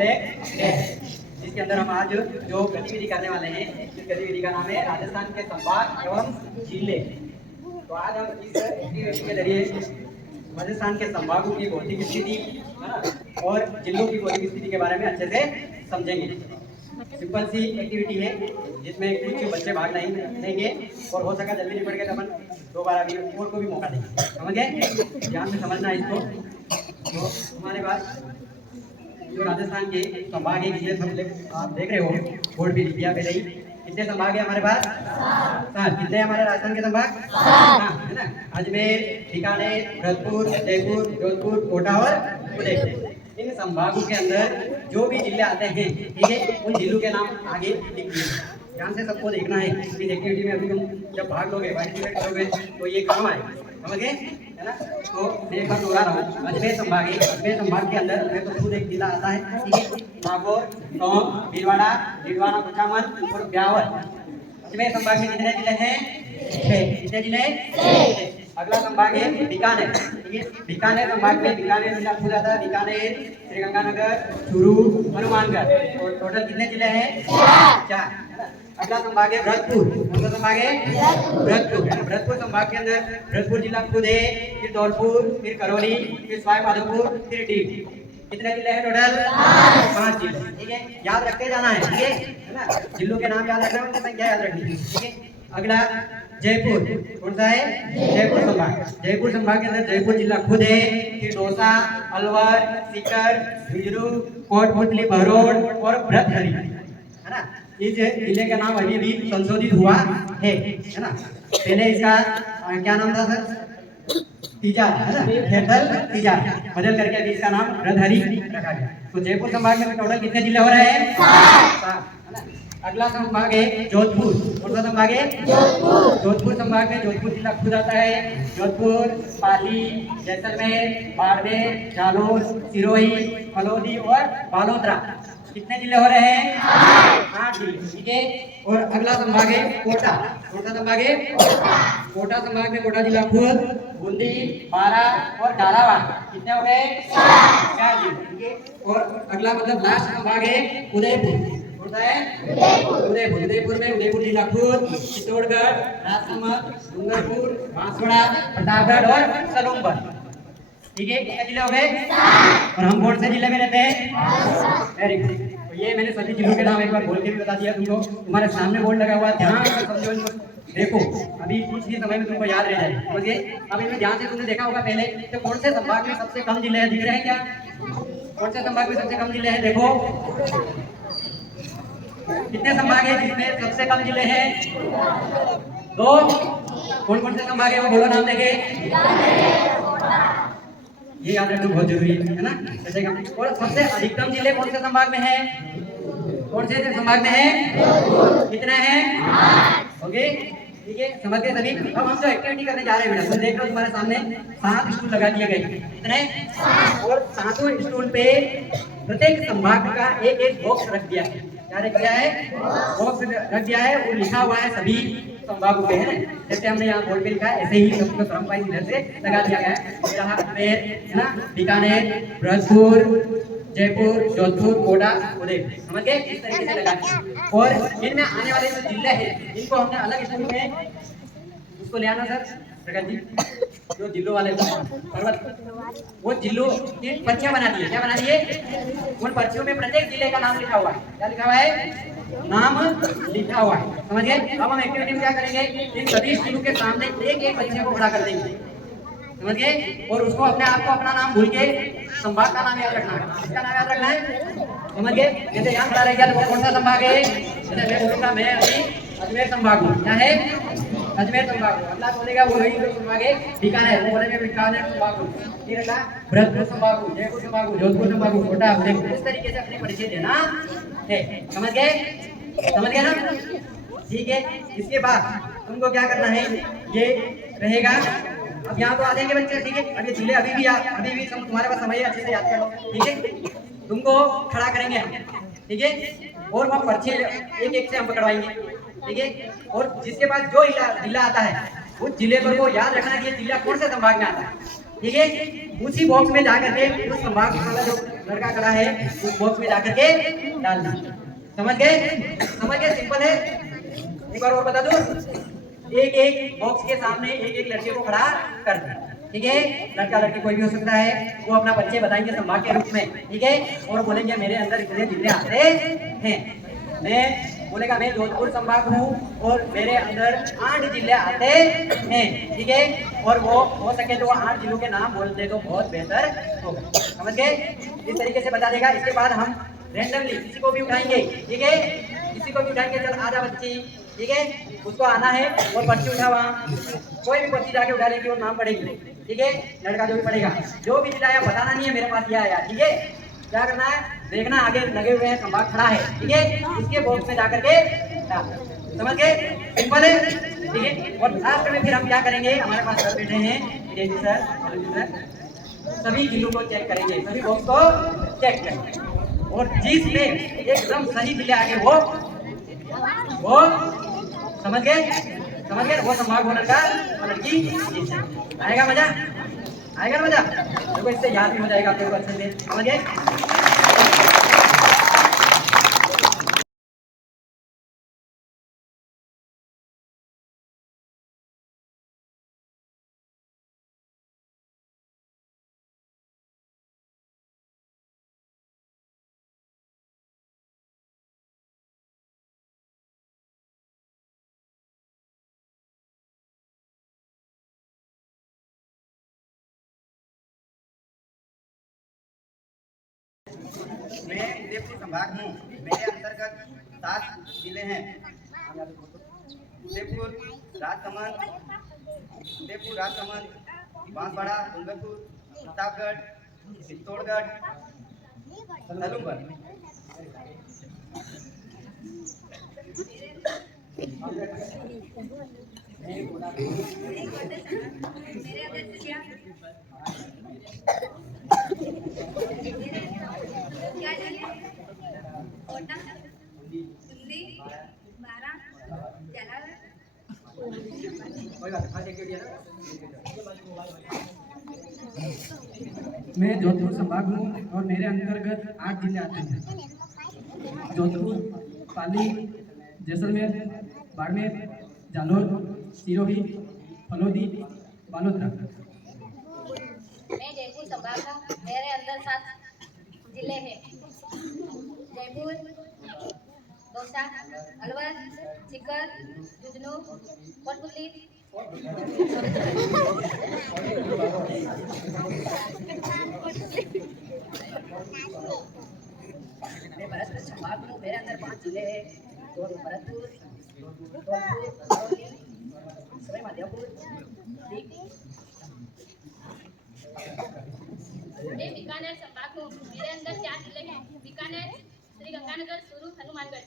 Back है, जिसके अंदर हम आज जो गतिविधि करने वाले हैं, इस गतिविधि का नाम है राजस्थान के संभाग एवं जिले। तो आज हम इस एक्टिविटी के जरिए राजस्थान के संभागों की भौतिक स्थिति है ना और जिलों की भौतिक स्थिति के बारे में अच्छे से समझेंगे। सिंपल सी एक्टिविटी है जिसमें कुछ बच्चे भाग नहीं लेंगे और हो सका जल्दी निपट गए तो अपन दोबारा भी और को भी मौका देंगे। समझ गए? ध्यान से समझना है इसको। तो हमारे पास जो राजस्थान के संभाग है, जिसे सब आप देख रहे हो बोर्ड भी लिख दिया पहले ही। कितने संभाग है हमारे पास? 7। कितने हैं हमारे राजस्थान के संभाग? 7 है ना। अजमेर, बीकानेर, भरतपुर, जयपुर, जोधपुर, कोटा और उदयपुर। इन संभागों के अंदर जो भी जिले आते हैं, ठीक है, उन जिलों के नाम आगे लिख दिए। ध्यान से सबको देखना है इस एक्टिविटी में। अभी तुम जब भाग लोगे, पार्टिसिपेट करोगे तो ये काम आए, समझ गए है ना। तो एक बार दोहरा रहा हूँ, अजमेर संभाग है। अजमेर संभाग के अंदर मैं तो खुद एक जिला आता है, ठीक है, नागौर, टोंक, भीलवाड़ा, डीडवाना, कुचामन और ब्यावर। अजमेर संभाग में कितने जिले हैं? 6। कितने जिले? 6। अगला संभाग है बीकानेर, ठीक है। बीकानेर संभाग में बीकानेर जिला खुद आता है, बीकानेर, श्रीगंगानगर, चूरू, हनुमानगढ़। और टोटल कितने जिले हैं? 4। अगला संभाग है भरतपुर। कौन सा संभाग है? भरतपुर। भरतपुर संभाग के अंदर भरतपुर जिला खुद है, फिर धौलपुर, फिर करौली, फिर सवाई माधोपुर, फिर डीग। कितने जिले हैं टोटल? 5 जिले, ठीक है। याद रखते जाना है, ठीक है ना। जिलों के नाम याद रखना है, उनकी संख्या याद रखनी है, ठीक है। अगला जयपुर। कौन सा है? जयपुर संभाग। जयपुर संभाग के अंदर जयपुर जिला खुद है, फिर दौसा, अलवर, सीकर, झुंझुनू, कोटपुतली, बहरोड और भरतहरी, है ना। इस जिले का नाम अभी भी संशोधित हुआ है ना। पहले इसका क्या नाम था सर? तिजार, है ना, खेतल तिजार, बदल करके अभी इसका नाम भरतहरी रखा गया। तो जयपुर संभाग में टोटल कितने जिले हो रहे हैं? 7, है ना। अगला संभाग है जोधपुर। कौन सा संभाग है? जोधपुर। जोधपुर संभाग में जोधपुर जिला खुद आता है, जोधपुर, पाली, जैसलमेर, बाड़मेर, जालौर, सिरोही, फलौदी और बालोतरा। कितने जिले हो रहे हैं? 8 जिले, ठीक है। और अगला संभाग है कोटा। कौन सा संभाग है? कोटा संभाग में कोटा जिला खुद, बूंदी, बारा और झालावाड़। कितने हो गए? 4 जिले, ठीक है। और अगला मतलब लास्ट संभाग है उदयपुर। कौन सा है? उदयपुर। उदयपुर में उदयपुर जिला खुद, चित्तौड़गढ़, राजसमंद, डूंगरपुर, बांसवाड़ा, प्रतापगढ़ और सलूमगढ़, ठीक है। कितने जिले हो गए? और हम कौन से जिले में रहते हैं? Very good. तो ये मैंने सभी जिलों के नाम एक बार बोल के भी बता दिया तुमको। तुम्हारे सामने बोर्ड लगा हुआ, ध्यान से समझो इनको, देखो अभी कुछ ही समय में तुमको याद रह जाए, समझिए। अब इनमें ध्यान से तुमने देखा होगा पहले, तो कौन से संभाग में सबसे कम जिले हैं? दिख रहे हैं क्या? कौन से संभाग में सबसे कम जिले हैं? देखो कितने संभाग है जिसमें सबसे कम जिले हैं? 2। कौन कौन से संभाग है वो बोलो, नाम देंगे। ये याद रखना बहुत जरूरी है ना। जैसे और सबसे अधिकतम जिले कौन से संभाग में है? कौन से संभाग में है? कितने हैं? ओके, ठीक है, समझ गए सभी। अब हम जो एक्टिविटी करने जा रहे हैं बेटा, तो देख लो तुम्हारे सामने 7 स्टूल लगा दिए गए। कितने? और 7 स्टूल पे प्रत्येक संभाग का एक एक बॉक्स रख दिया है। क्या रख दिया है? बॉक्स रख दिया है और लिखा हुआ है सभी संभागों पे, है ना। जैसे हमने यहाँ बोर्ड पे लिखा है, ऐसे ही सबको क्रमवाइज इधर से लगा दिया गया है। जहाँ अजमेर, है ना, बीकानेर, भरतपुर, जयपुर, जोधपुर, कोटा, उदयपुर, समझ गए? इस तरीके से लगा दिया। और इनमें आने वाले जो जिले हैं, इनको हमने अलग स्कूल में, उसको ले आना सर प्रगत जी, जो जिलों वाले पर्वत, वो जिलों की पर्चियां बना दी है। क्या बना दी है? उन पर्चियों में प्रत्येक जिले का नाम लिखा हुआ है। क्या लिखा हुआ है? नाम लिखा हुआ है, समझ गए? अब हम एक्टिविटी में क्या करेंगे? इन सभी जिलों के सामने एक एक बच्चे को खड़ा कर देंगे, समझ गए? और उसको अपने आप को अपना नाम भूल के संभाग का नाम याद रखना है। इसका नाम याद रखना है, समझ गए? जैसे यहाँ खड़ा रह गया तो कौन सा संभाग है? जैसे मैं बोलूंगा मैं अभी अजमेर संभाग हूँ। क्या है? अजमेर संभाग। अगला बोलेगा वो वही संभाग है बीकानेर, वो बोलेंगे बीकानेर संभाग हूँ। ठीक है ना? भरतपुर संभाग हूँ, जयपुर संभाग हूँ, जोधपुर संभाग हूँ, कोटा हूँ। इस तरीके से अपने परिचय देना है, समझ गए? समझ गए ना? ठीक है। इसके बाद तुमको क्या करना है? ये रहेगा। अब यहाँ तो आ जाएंगे बच्चे, ठीक है। अब ये जिले अभी भी तुम्हारे पास समय है, अच्छे से याद कर लो, ठीक है। तुमको खड़ा करेंगे हम, ठीक है। और वहाँ पर्चे एक एक से हम पकड़वाएंगे, ठीक है। और जिसके पास जो जिला आता है उस जिले पर वो याद रखना कि ये जिला कौन से संभाग में आता है, ठीक है। उसी बॉक्स में जाकर के उस संभाग वाला जो लड़का खड़ा है उस बॉक्स में जाकर के डालना। समझ गए? समझ गए? सिंपल है। एक बार और बता दो, एक एक बॉक्स के सामने एक एक लड़के को खड़ा कर दो। ठीक है, लड़का लड़की कोई भी हो सकता है। वो अपना परिचय बताएंगे संभाग के रूप में। ठीक है, और बोलेंगे मेरे अंदर इतने जिले आते हैं। मैं बोलेगा मैं जोधपुर संभाग हूँ और मेरे अंदर 8 जिले आते हैं। ठीक है, और वो हो सके तो 8 जिलों के नाम बोल दे तो बहुत बेहतर होगा। समझ गए? इस तरीके से बता देगा। इसके बाद हम रैंडमली किसी को भी उठाएंगे। ठीक है, किसी को भी उठाएंगे। चल आजा बच्ची, ठीक है, उसको आना है और पर्ची उठा वहाँ, कोई भी पर्ची जाके उठा लेगी और नाम पढ़ेगी। ठीक है, लड़का जो भी पढ़ेगा, जो भी जिलाया बताना नहीं है मेरे पास यह आया। ठीक है, क्या करना है, देखना आगे लगे हुए हैं संभाग खड़ा है। ठीक है, इसके बॉक्स में जाकर के समझ गए? सिंपल है। ठीक है, और लास्ट में फिर हम क्या करेंगे, हमारे पास सर बैठे हैं सर, सभी जिलों को चेक करेंगे, सभी बॉक्स को चेक करेंगे और जिसमें एकदम सही जिले आगे वो समझ गए? समझ गए? वो संभाग वो लड़का और लड़की। आएगा मजा? आएगा ना मजा? देखो इससे याद भी हो जाएगा आपको अच्छे से। समझ गए? मैं उदयपुर संभाग हूँ। मेरे अंतर्गत 7 जिले हैं। उदयपुर, राजसमंद, बांसवाड़ा, डूंगरपुर, प्रतापगढ़, चित्तौड़गढ़, तलुम्बर। मैं जोधपुर संभाग हूँ और मेरे अंतर्गत 8 जिले आते हैं। जोधपुर, पाली, जैसलमेर, बाड़मेर, जालौर, सिरोही, फलोदी, बालोतरा। मैं जयपुर संभाग हूँ। मेरे अंदर 7 जिले हैं। जयपुर, दौसा, अलवर, सीकर, झुंझुनू, कोटपुतली। मैं भरतपुर संभाग हूँ। मेरे अंदर 5 जिले हैं। भरतपुर, मध्यपुर। मैं बीकानेर संभाग हूँ। मेरे अंदर 4 जिले हैं। बीकानेर, श्री गंगानगर, चूरू, हनुमानगढ़।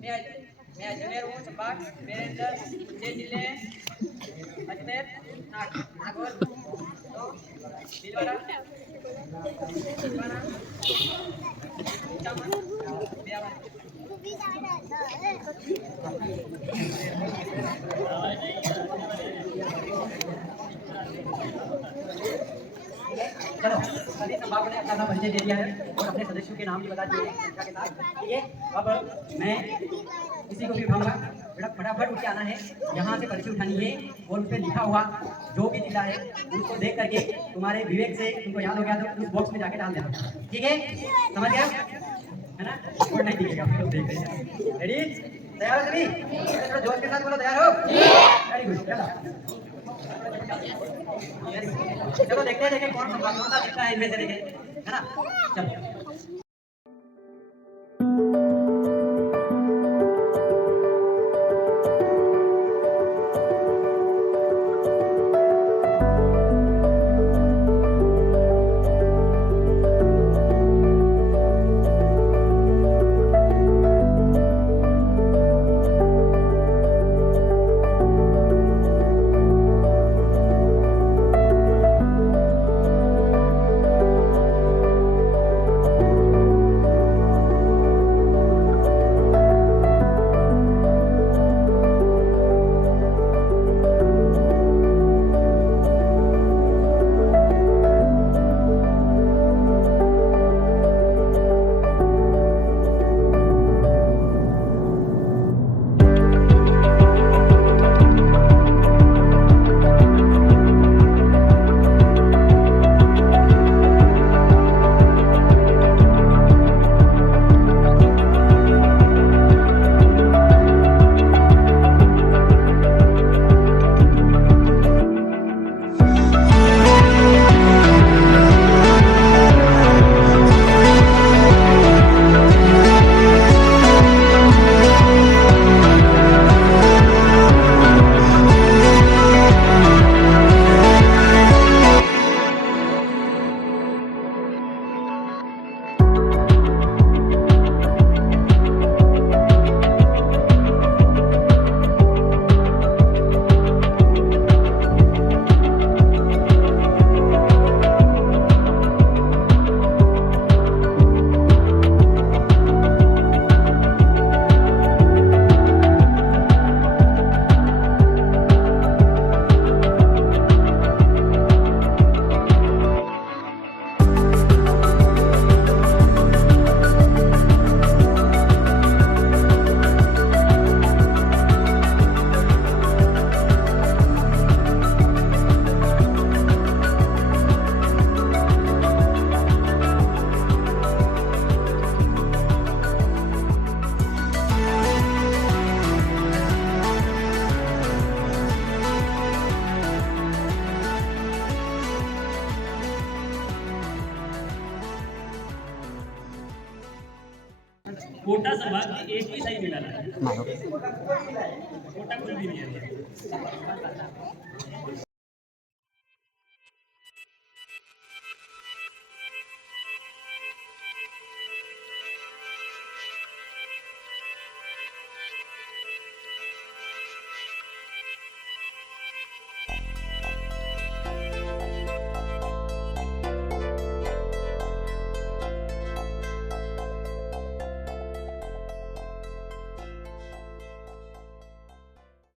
मैं अजमेर हूँ संभाग। मेरे अंदर 6 जिले हैं। अजमेर, नागौर, भीलवाड़ा, चलो सभी संभागों ने अपना परिचय दे दिया है और अपने सदस्यों के नाम भी बता दिए संख्या के साथ। ठीक है, अब मैं किसी को भी उठाऊंगा। बेटा फटाफट उठ के आना है, यहाँ से पर्ची उठानी है और उस पर लिखा हुआ जो भी जिला है उसको देख करके तुम्हारे विवेक से तुमको याद हो गया तो उस बॉक्स में जाके डाल देना। ठीक है, समझ गया है ना? और नहीं दिखेगा, देख रहे हैं। रेडी? तैयार हो सभी? थोड़ा जोश के साथ बोलो, तैयार हो? Very good. चलो देखते हैं कौन सा दिखता है इनमें से, है ना? चलो संभाग की एक भी सही मिला है, मोठा कोण दिलाय? मोटा कोई भी नहीं है।